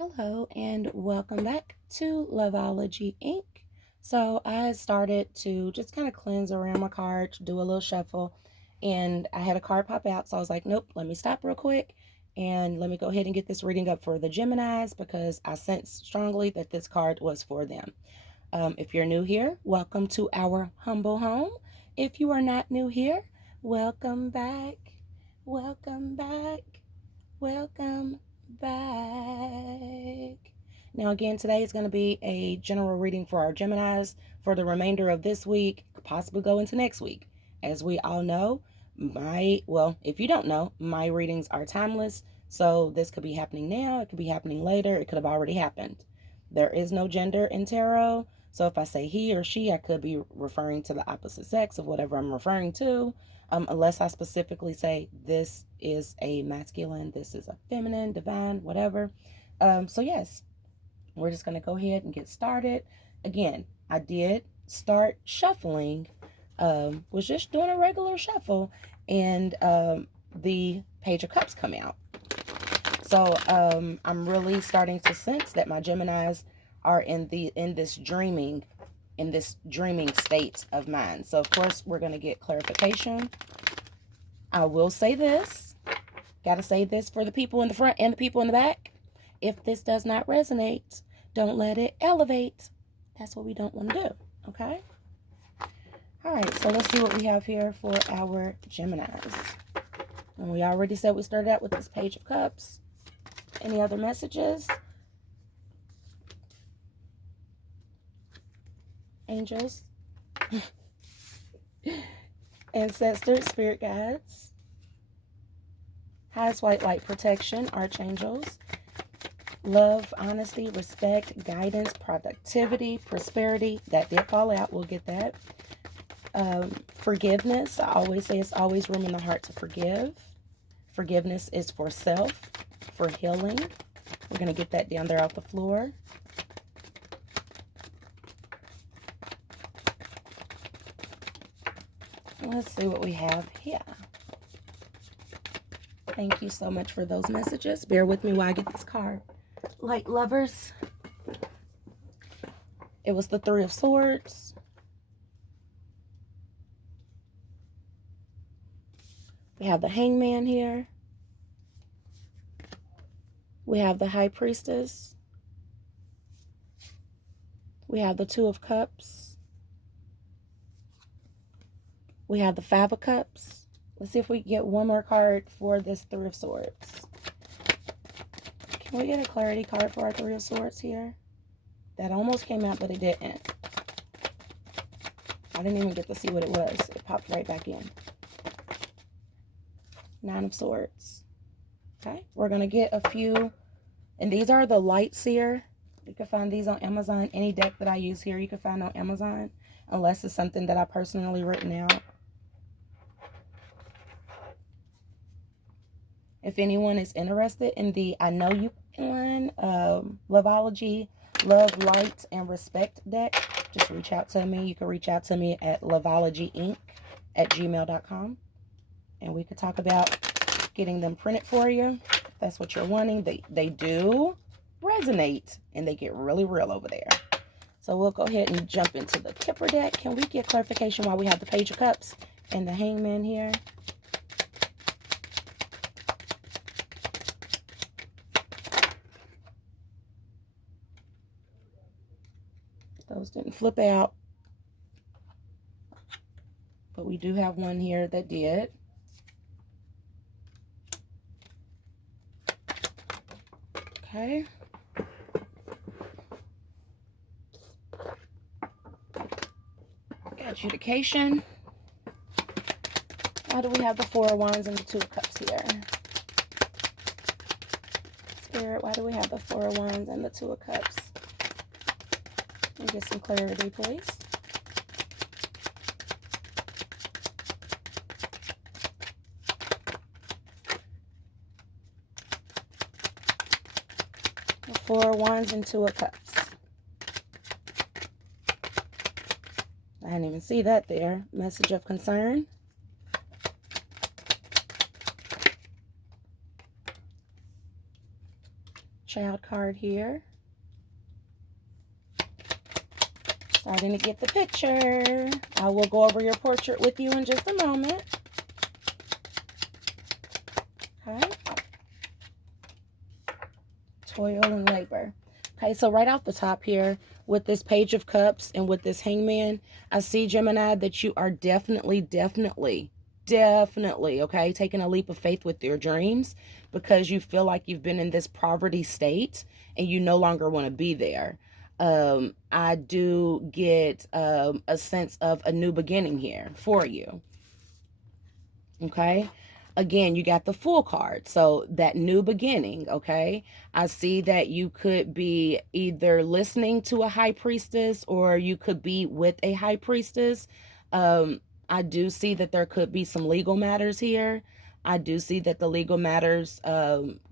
Hello and welcome back to Loveology Ink. So I started to just kind of cleanse around my cards, do a little shuffle, and I had a card pop out. So I was like, nope, let me stop real quick and let me go ahead and get this reading up for the Geminis because I sensed strongly that this card was for them. If you're new here, welcome to our humble home. If you are not new here, welcome back. Welcome back. Welcome back. Now, again, today is going to be a general reading for our Geminis for the remainder of this week, could possibly go into next week. As we all know, if you don't know, my readings are timeless. So this could be happening now, it could be happening later, it could have already happened. There is no gender in tarot. So if I say he or she, I could be referring to the opposite sex of whatever I'm referring to. Unless I specifically say this is a masculine, this is a feminine, divine, whatever. So yes, we're just going to go ahead and get started. Again, I did start shuffling, was just doing a regular shuffle, and the Page of Cups come out. So I'm really starting to sense that my Geminis are in this dreaming state of mind. So of course we're going to get clarification. I will say this, gotta say this for the people in the front and the people in the back. If this does not resonate, don't let it elevate. That's what we don't want to do, okay? All right, so let's see what we have here for our Geminis. And we already said we started out with this Page of Cups. Any other messages? Angels? Ancestors, spirit guides, highest white light protection, archangels, love, honesty, respect, guidance, productivity, prosperity. That did fall out. We'll get that. Forgiveness. I always say it's always room in the heart to forgive. Forgiveness is for self, for healing. We're going to get that down there off the floor. Let's see what we have here. Thank you so much for those messages. Bear with me while I get this card. Light lovers. It was the Three of Swords. We have the Hangman here. We have the High Priestess. We have the Two of Cups. We have the Five of Cups. Let's see if we can get one more card for this Three of Swords. Can we get a clarity card for our Three of Swords here? That almost came out, but it didn't. I didn't even get to see what it was. It popped right back in. Nine of Swords. Okay, we're going to get a few. And these are the Light Seer. You can find these on Amazon. Any deck that I use here, you can find on Amazon. Unless it's something that I personally written out. If anyone is interested in the I Know You line, Loveology, Love, Light, and Respect deck, just reach out to me. You can reach out to me at loveologyink@gmail.com. And we could talk about getting them printed for you. If that's what you're wanting. They do resonate, and they get really real over there. So we'll go ahead and jump into the Kipper deck. Can we get clarification while we have the Page of Cups and the Hangman here? Those didn't flip out. But we do have one here that did. Okay. Adjudication. Why do we have the Four of Wands and the Two of Cups here? Spirit, why do we have the Four of Wands and the Two of Cups? Let me get some clarity, please. The Four of Wands and Two of Cups. I didn't even see that there. Message of concern. child card here. Starting to get the picture. I will go over your portrait with you in just a moment. Okay. Toil and labor. Okay, so right off the top here, with this Page of Cups and with this Hangman, I see, Gemini, that you are definitely, okay, taking a leap of faith with your dreams, because you feel like you've been in this poverty state and you no longer want to be there. I do get a sense of a new beginning here for you. Okay. Again, you got the Fool card. So that new beginning. Okay. I see that you could be either listening to a high priestess or you could be with a high priestess. I do see that there could be some legal matters here. I do see that the legal matters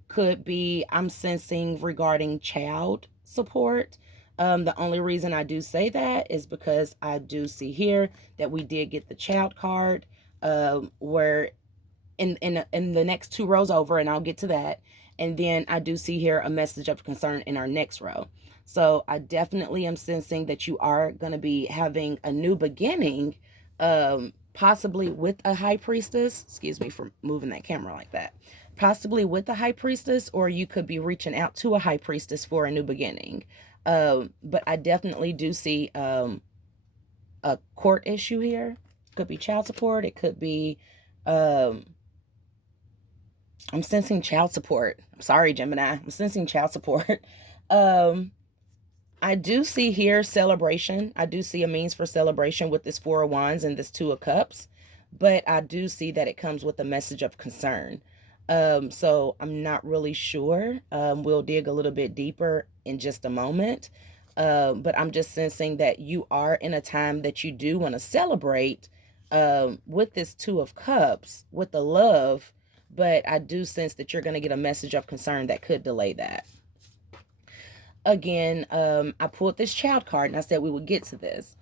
could be, I'm sensing, regarding child support. The only reason I do say that is because I do see here that we did get the child card, where in the next two rows over, and I'll get to that. And then I do see here a message of concern in our next row. So I definitely am sensing that you are going to be having a new beginning, possibly with a high priestess. Excuse me for moving that camera like that. Possibly with a high priestess, or you could be reaching out to a high priestess for a new beginning. But I definitely do see a court issue here. Could be child support. It could be, I'm sensing child support. I'm sorry, Gemini. I'm sensing child support. I do see here celebration. I do see a means for celebration with this Four of Wands and this Two of Cups. But I do see that it comes with a message of concern. So I'm not really sure. We'll dig a little bit deeper in just a moment. But I'm just sensing that you are in a time that you do want to celebrate, with this Two of Cups, with the love. But I do sense that you're going to get a message of concern that could delay that. Again, I pulled this child card and I said we would get to this.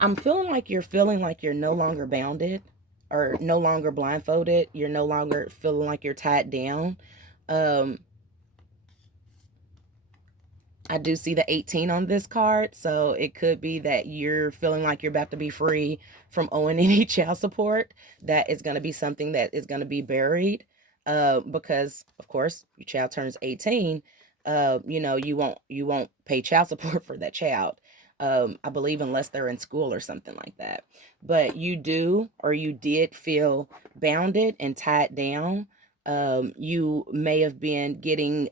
I'm feeling like you're no longer bounded or no longer blindfolded. You're no longer feeling like you're tied down. I do see the 18 on this card, so it could be that you're feeling like you're about to be free from owing any child support. That is going to be something that is going to be buried, because, of course, your child turns 18. You won't pay child support for that child. I believe, unless they're in school or something like that. But you do, or you did, feel bounded and tied down. You may have been getting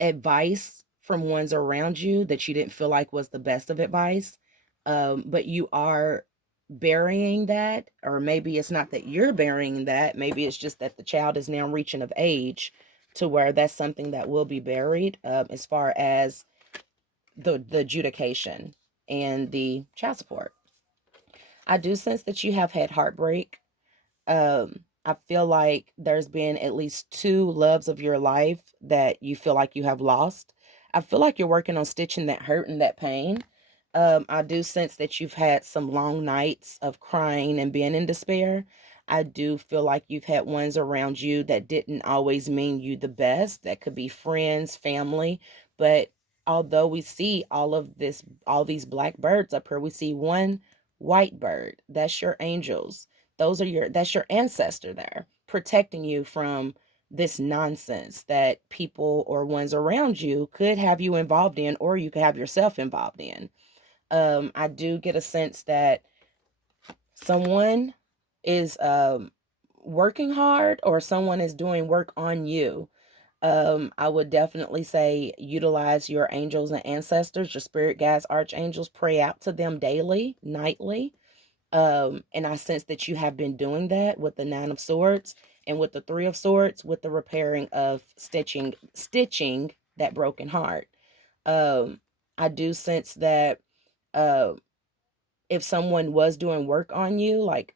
advice from ones around you that you didn't feel like was the best of advice. But you are burying that, or maybe it's not that you're burying that. Maybe it's just that the child is now reaching of age to where that's something that will be buried, as far as the adjudication and the child support. I do sense that you have had heartbreak. I feel like there's been at least two loves of your life that you feel like you have lost. I feel like you're working on stitching that hurt and that pain. I do sense that you've had some long nights of crying and being in despair. I do feel like you've had ones around you that didn't always mean you the best. That could be friends, family. But although we see all these black birds up here, we see one white bird. That's your angels. That's your ancestor there, protecting you from this nonsense that people or ones around you could have you involved in, or you could have yourself involved in. I do get a sense that someone is working hard, or someone is doing work on you. I would definitely say utilize your angels and ancestors, your spirit guides, archangels. Pray out to them daily, nightly. And I sense that you have been doing that with the Nine of Swords and with the Three of Swords, with the repairing of stitching that broken heart. I do sense that uh, if someone was doing work on you, like,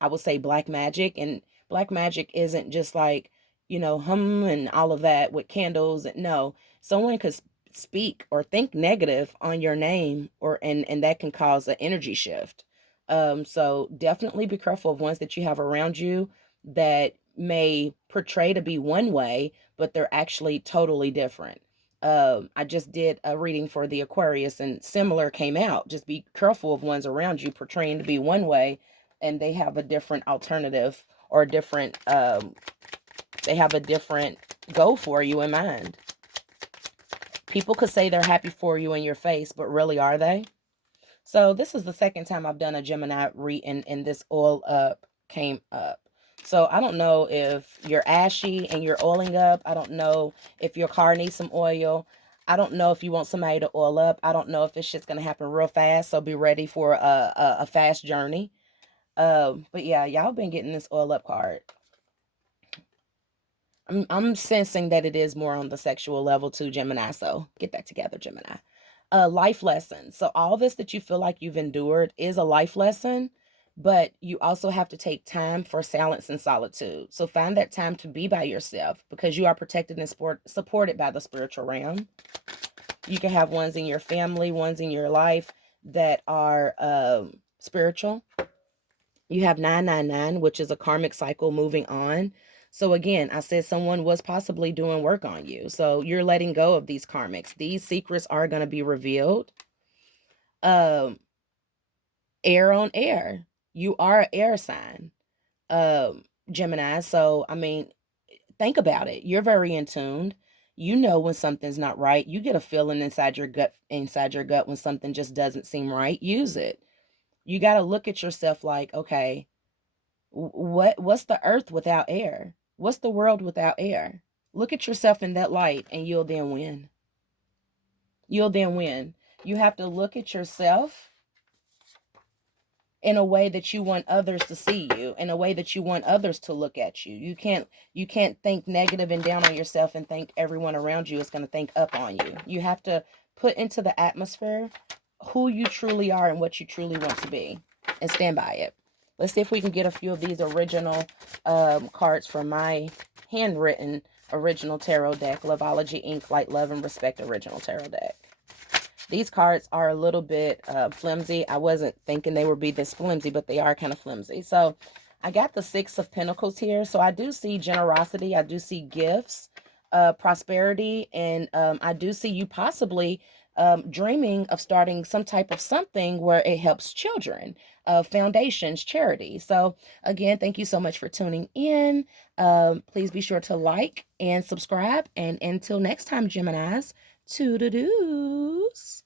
I would say black magic, and black magic isn't just like, hum and all of that with candles. No, someone could speak or think negative on your name, and that can cause an energy shift. So definitely be careful of ones that you have around you that may portray to be one way, but they're actually totally different. I just did a reading for the Aquarius and similar came out. Just be careful of ones around you portraying to be one way and they have a different alternative or a different, they have a different goal for you in mind. People could say they're happy for you in your face, but really are they? So this is the second time I've done a Gemini reading and this oil up came up. So I don't know if you're ashy and you're oiling up. I don't know if your car needs some oil. I don't know if you want somebody to oil up. I don't know if this shit's going to happen real fast. So be ready for a fast journey. But yeah, y'all been getting this oil up card. I'm sensing that it is more on the sexual level too, Gemini. So get that together, Gemini. Life lessons. So all this that you feel like you've endured is a life lesson, but you also have to take time for silence and solitude. So find that time to be by yourself because you are protected and supported by the spiritual realm. You can have ones in your family, ones in your life that are spiritual. You have 999, which is a karmic cycle moving on. So again, I said someone was possibly doing work on you. So you're letting go of these karmics. These secrets are going to be revealed. Air on air. You are an air sign, Gemini. So, I mean, think about it. You're very in tuned. You know when something's not right. You get a feeling inside your gut when something just doesn't seem right. Use it. You got to look at yourself like, okay, what's the earth without air? What's the world without air? Look at yourself in that light and you'll then win. You'll then win. You have to look at yourself in a way that you want others to see you, in a way that you want others to look at you. You can't think negative and down on yourself and think everyone around you is going to think up on you. You have to put into the atmosphere who you truly are and what you truly want to be and stand by it. Let's see if we can get a few of these original cards from my handwritten original tarot deck, Loveology Ink, Light, Love, and Respect original tarot deck. These cards are a little bit flimsy. I wasn't thinking they would be this flimsy, but they are kind of flimsy. So I got the Six of Pentacles here. So I do see generosity. I do see gifts, prosperity, and I do see you possibly dreaming of starting some type of something where it helps children, foundations, charity. So again, thank you so much for tuning in. Please be sure to like and subscribe. And until next time, Geminis, toodle-doos.